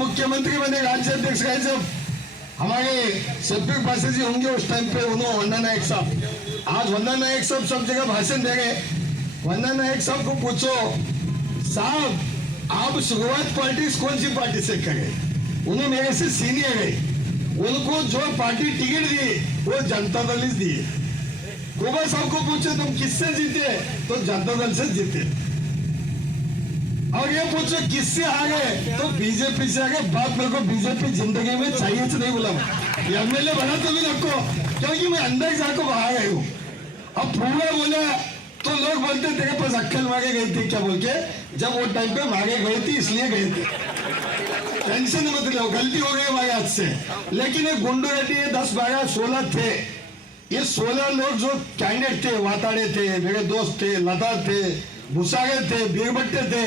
मुख्यमंत्री बने, राज्याध्यक्ष रहे, जब हमारे सतपाल पासे जी होंगे उस टाइम पे उन्होंने वंदना नायक साहब, आज वंदना नायक साहब सब जगह भाषण दे रहे। वंदना नायक साहब को पूछो, साहब आप शुरुआत पार्टी कौन सी पार्टी से करें? उन्होंने मेरे से सीनियर है, उनको जो पार्टी टिकट दी वो जनता दल ही दी। गोबर साहब को पूछे तुम किससे जीते? तो जनता दल से जीते। और ये पूछो किससे आ गए? तो बीजेपी से आ गए। बात मेरे को बीजेपी जिंदगी में चाहिए तो नहीं बोला, एमएलए बना तो भी रखो, क्योंकि मैं अंदर जाकर बाहर आई हूँ। अब पूरा बोला तो लोग बोलते तेरे पास अक्कल मांगे गई थी क्या बोल के, जब वो टाइम पे मांगे गई थी इसलिए गए थे। टेंशन मत लो, गलती हो गई हमारे हाथ से। लेकिन ये गुंडू रेड्डी 10, 12, 16 थे। ये 16 लोग जो कैंडिडेट थे, वाताड़े थे, मेरे दोस्त थे, लता थे, भुसागे थे, बीरबट्टे थे,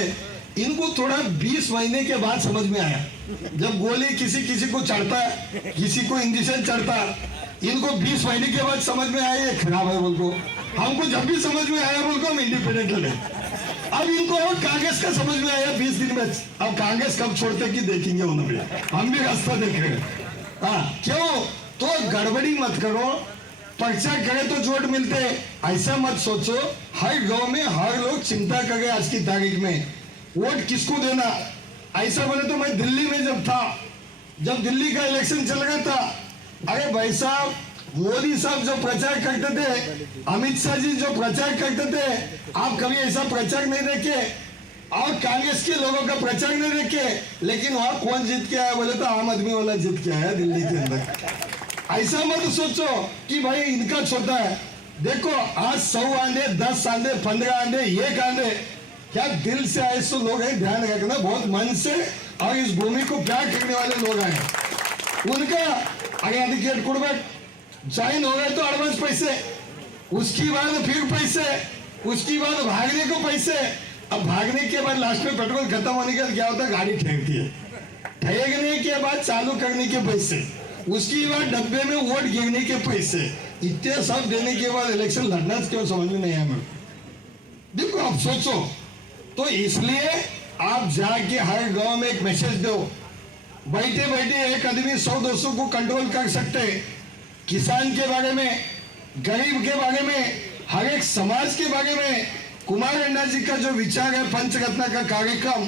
इनको थोड़ा 20 महीने के बाद समझ में आया। जब गोली किसी किसी को चढ़ता, किसी को इंजेक्शन चढ़ता, इनको 20 महीने के बाद समझ में आया ये खराब है बोल को। हमको जब भी समझ में आया बोल को हम इंडिपेंडेंट लड़े। अब इनको कांग्रेस का समझ में आया 20 दिन में। अब कांग्रेस कब छोड़ते कि देखेंगे उन्होंने, हम भी रास्ता देखेंगे। हाँ क्यों? तो गड़बड़ी मत करो, पर्चा करे तो जोट मिलते, ऐसा मत सोचो। हर गांव में हर लोग चिंता करे आज की तारीख में वोट किसको देना। ऐसा बोले तो मैं दिल्ली में जब था, जब दिल्ली का इलेक्शन चल रहा था, अरे भाई साहब मोदी साहब जो प्रचार करते थे, अमित शाह जी जो प्रचार करते थे, आप कभी ऐसा प्रचार नहीं देखे। और कांग्रेस के लोगों का प्रचार नहीं देखे। लेकिन वहां कौन जीत के आया बोले तो आम आदमी वाला जीत के आया दिल्ली के अंदर। ऐसा मत सोचो कि भाई इनका छोटा है। देखो आज 100 आंधे, 10 आंधे, 15 आंधे, 1 आंधे, क्या दिल से आए सो लोग हैं, ध्यान रखना, बहुत मन से और इस भूमि को प्यार करने वाले लोग आए। उनका अगर टिकट कुड़बट ज्वाइन हो गए तो एडवांस पैसे, उसकी बाद फिर पैसे, उसकी बाद भागने को पैसे। अब भागने के बाद लास्ट में पेट्रोल खत्म होने के बाद क्या होता है, गाड़ी ठहरती है। ठहरने के बाद चालू करने के पैसे, उसकी बाद डब्बे में वोट गिरने के पैसे, इतने सब देने के बाद इलेक्शन लड़ना क्यों समझ में नहीं आया मेरे। देखो आप सोचो, तो इसलिए आप जाके हर गांव में एक मैसेज दो। बैठे बैठे एक आदमी 100-200 को कंट्रोल कर सकते। किसान के बारे में, गरीब के बारे में, हर एक समाज के बारे में कुमार अन्ना जी का जो विचार है, पंचरत्न का कार्यक्रम,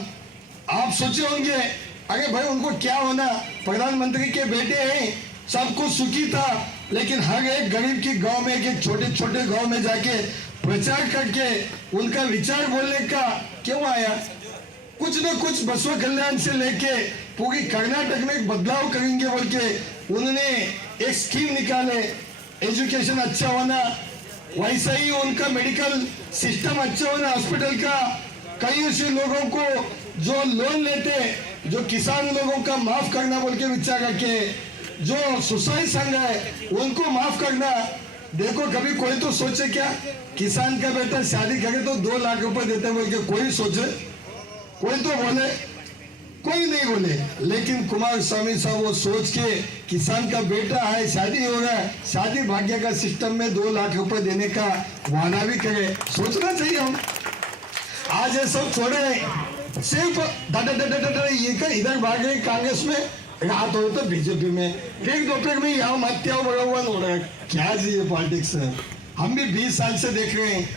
आप सोचे होंगे अरे भाई उनको क्या होना, प्रधानमंत्री के बेटे हैं, सबको सुखी था। लेकिन हर एक गरीब के गांव में, एक छोटे छोटे गांव में जाके प्रचार करके उनका विचार बोलने का क्यों आया? कुछ न कुछ बसवा कल्याण से लेके पूरी कर्नाटक में एक बदलाव करेंगे बोल के उन्होंने एक स्कीम निकाले। एजुकेशन अच्छा होना, वैसा ही उनका मेडिकल सिस्टम अच्छा होना, हॉस्पिटल का। कई ऐसे लोगों को जो लोन लेते, जो किसान लोगों का माफ करना बोल के विचार रखे, जो सुसाइड संघ है उनको माफ करना। देखो कभी कोई तो सोचे क्या, किसान का बेटा शादी करे तो 2 लाख रुपए देते बोल के कोई सोचे? कोई तो बोले? कोई नहीं बोले। लेकिन कुमार स्वामी साहब वो सोच के, किसान का बेटा है, शादी हो रहा है, शादी भाग्य का सिस्टम में 2 लाख रुपए देने का वादा भी करे। सोचना चाहिए हम। आज ये सब छोड़े, सिर्फ इधर भाग गए कांग्रेस में, रात हो तो बीजेपी में, फिर दोपहर में यहाँ मत आओ भगवान हो रहा है। क्या जी ये पॉलिटिक्स है? हम भी 20 साल से देख रहे हैं।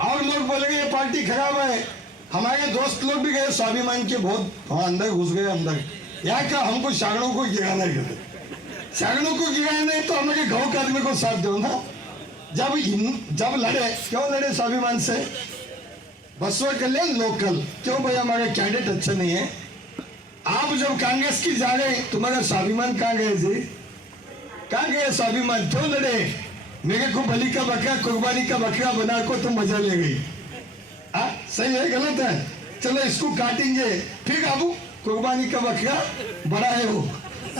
और लोग बोलेंगे ये पार्टी खराब है। हमारे दोस्त लोग भी गए स्वाभिमान के, बहुत अंदर घुस गए अंदर। यहाँ का हमको शागड़ों को गिराना है, शागड़ों को गिराना है तो हमारे गाँव के आदमी को साथ दो ना। जब लड़े, क्यों लड़े स्वाभिमान से? बसवा कल्याण लोकल, क्यों भाई हमारे कैंडिडेट अच्छा नहीं है? आप जब कांग्रेस की जा रहे, तुम्हारा स्वाभिमान कहाँ गए जी? कहाँ गए स्वाभिमान? क्यों लड़े? मेरे को बलि का बकरा, कुर्बानी का बकरा बना को तुम मजा ले गई। सही है गलत है? चलो इसको काटेंगे, फिर अब कुर्बानी का बकरा बड़ा है, वो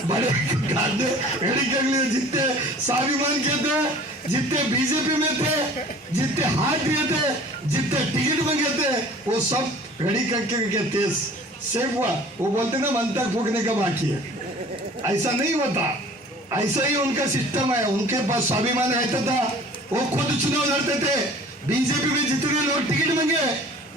बड़े काट दे, रेडी कर लिए। जितने स्वाभिमान के थे, जितने बीजेपी में थे, जितने हाथ दिए थे, जितने टिकट मांगे थे, वो सब रेडी करके तेज सेव हुआ। वो बोलते ना मन तक फूकने का बाकी है, ऐसा नहीं होता। ऐसा ही उनका सिस्टम है। उनके पास स्वाभिमान रहता था, वो खुद चुनाव लड़ते थे। बीजेपी में जितने लोग टिकट मांगे,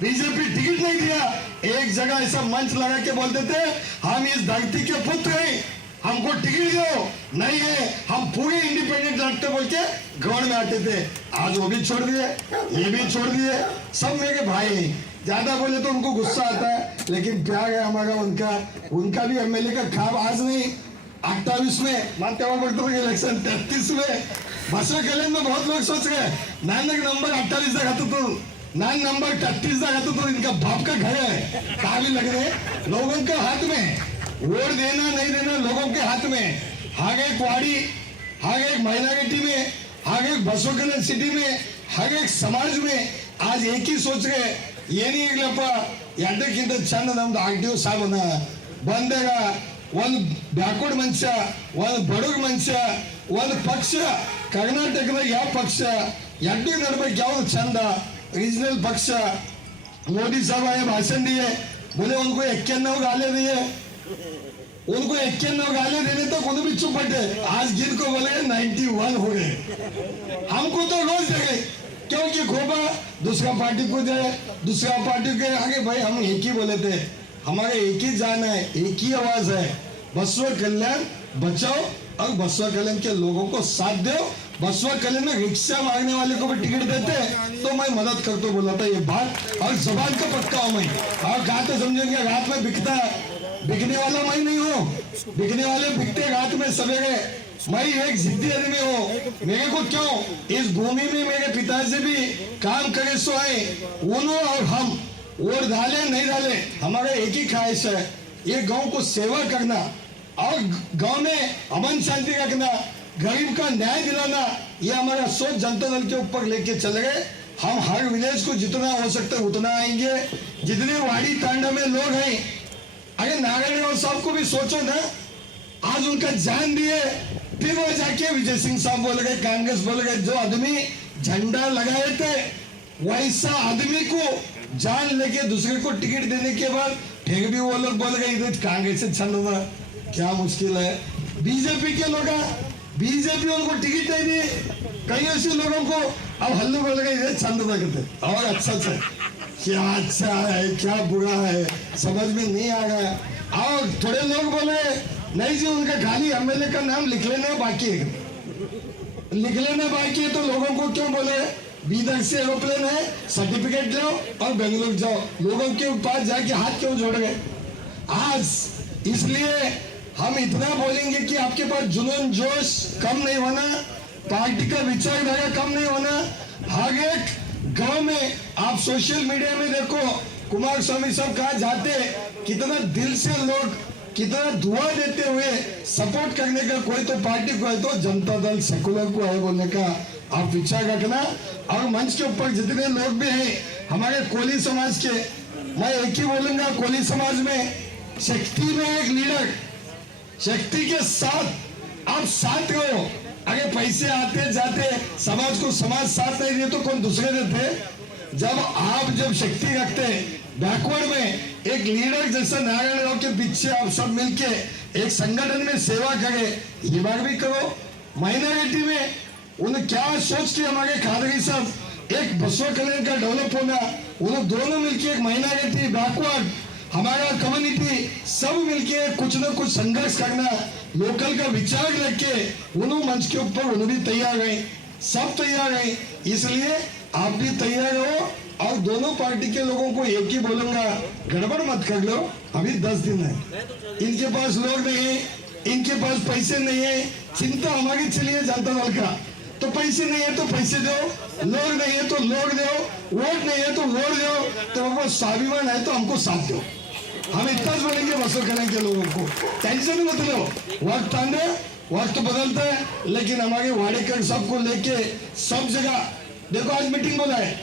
बीजेपी टिकट नहीं दिया, एक जगह ऐसा मंच लगा के बोलते थे हम इस धरती के पुत्र हैं, हमको टिकट दो, नहीं है हम पूरे इंडिपेंडेंट लड़ते बोल के ग्राउंड में आते थे। आज वो भी छोड़ दिए, ये भी छोड़ दिए, सब मेरे भाई हैं। ज्यादा बोले तो उनको गुस्सा आता है, लेकिन प्यार है हमारा उनका भी एमएलए का खाब आज नहीं 28 में मानते इलेक्शन 33 में बसवा कल्याण में बहुत लोग सोच रहे नानक नंबर 28 तक आता तो नान नंबर 33 तक आता तो इनका बाप का घर है। कहा भी लग रहे लोगों के हाथ में, वोट देना नहीं देना लोगों के हाथ में। हर एक वाड़ी, हर एक माइनॉरिटी में, हर एक बसवा कल्याण सिटी में, हर एक समाज में आज एक ही सोच रहे ಏನೇ ಇರ್ಲಪ್ಪ ಎಡ್ಡಕ್ಕಿಂತ ಚಂದ ನಮ್ದು ಆಕ್ಟಿವ್ ಸಾಬನ ಬಂದಾಗ ಒಂದು ಬ್ಯಾಕ್ವರ್ಡ್ ಮನುಷ್ಯ, ಒಂದು ಬಡವ್ರ ಮನುಷ್ಯ, ಒಂದು ಪಕ್ಷ ಕರ್ನಾಟಕದಾಗ ಯಾವ ಪಕ್ಷ ಎಡ್ಡಿ ನಡ್ಬೇಕು ಯಾವ್ದು ಚಂದ रीजनल पक्ष। मोदी साहब आए भाषण दिए, बोले उनको 91 गाले दिए, उनको 91 गाले देने तो खुद भी चुप बैठे। आज गिन को बोले 91 हो गए। हमको तो रोज देंगे क्योंकि खोपा दूसरा पार्टी को जाए, दूसरा पार्टी के आगे भाई हम एक ही बोले थे, हमारे एक ही जान है, एक ही आवाज है, बसवा कल्याण बचाओ और बसवा कल्याण के लोगों को साथ दो। बसवा कल्याण में रिक्शा मांगने वाले को भी टिकट देते तो मैं मदद करता बोला था ये बात, और जबान का पक्का हूं मैं। और कहा तो समझेंगे रात में बिकता है, बिकने वाला मैं नहीं हूँ, बिकने वाले बिकते रात में सवेरे। मैं एक जिद्दी आदमी हूँ, मेरे को क्यों इस भूमि में मेरे पिताजी भी काम करे सो आए, उन्हों और हम वोट डाले नहीं डाले हमारा एक ही ख्वाहिश है, ये गांव को सेवा करना और गांव में अमन शांति रखना, गरीब का न्याय दिलाना, ये हमारा सोच जनता दल के ऊपर लेके चल गए। हम हर विलेज को जितना हो सकता है उतना आएंगे, जितने वाड़ी तांडा में लोग हैं। अरे नारायण साहब को भी सोचो ना, आज उनका जान दिए, फिर वो जाके विजय सिंह साहब बोल गए, कांग्रेस बोल गए, जो आदमी झंडा लगाए थे वैसा आदमी को जान लेके दूसरे को टिकट देने के बाद फिर भी वो लोग बोल गए इधर कांग्रेस से छंडना क्या मुश्किल है। बीजेपी के लोग, बीजेपी उनको टिकट नहीं दी, कई ऐसे लोगों को अब हल्लू बोल गए इधर छंडना करते। और अच्छा क्या अच्छा है क्या बुरा है समझ में नहीं आ रहा है। और थोड़े लोग बोले नहीं जी उनका खाली एमएलए का नाम लिख लेना बाकी है, लिख लेना बाकी है, तो लोगों को क्यों बोले बीदर से एरोप्लेन है सर्टिफिकेट लो और बेंगलुरु जाओ, लोगों के पास जाके हाथ क्यों जोड़ गए आज। इसलिए हम इतना बोलेंगे कि आपके पास जुनून जोश कम नहीं होना, पार्टी का विचारधारा कम नहीं होना। हर एक गांव में आप सोशल मीडिया में देखो कुमार स्वामी साहब कहा जाते, कितना दिल से लोग कितना दुआ देते हुए सपोर्ट करने का कोई तो पार्टी को है तो जनता दल सेकुलर को है बोलने का आप विचार रखना। और मंच के ऊपर जितने लोग भी हैं हमारे कोली समाज के, मैं एक ही बोलूंगा, कोली समाज में शक्ति में एक लीडर, शक्ति के साथ आप साथ रहो। अगर पैसे आते जाते समाज को समाज साथ नहीं दिए तो कौन दूसरे देते। जब शक्ति रखते बैकवर्ड में एक लीडर जैसा नारायण राव के पीछे आप सब मिलके एक संगठन में सेवा करें, ये बात भी करो। माइनॉरिटी में उन्हें क्या सोच के हमारे खादरी साहब एक बसवा कल्याण का डेवलप होना, उन्हें दोनों मिलके एक माइनॉरिटी बैकवर्ड हमारा कम्युनिटी सब मिलके कुछ ना कुछ संघर्ष करना, लोकल का विचार रखे, उन्होंने मंच के ऊपर उन्हें भी तैयार है, सब तैयार है। इसलिए आप भी तैयार हो। और दोनों पार्टी के लोगों को एक ही बोलूंगा, गड़बड़ मत कर लो, अभी 10 दिन है, इनके पास लोग नहीं है, इनके पास पैसे नहीं है, चिंता हमारी चलिए जनता दल का, तो पैसे नहीं है तो पैसे दो, लोग नहीं है तो लोग दो, वोट नहीं है तो वोट दो, तो हमको स्वाभिमान है तो हमको साथ दो। हम इतना बोलेंगे बसवा कल्याण के लोगों को, टेंशन मत लो, वक्त आने वक्त बदलता है, लेकिन हमारे वाडेकर सबको लेके सब जगह देखो आज मीटिंग बोला है,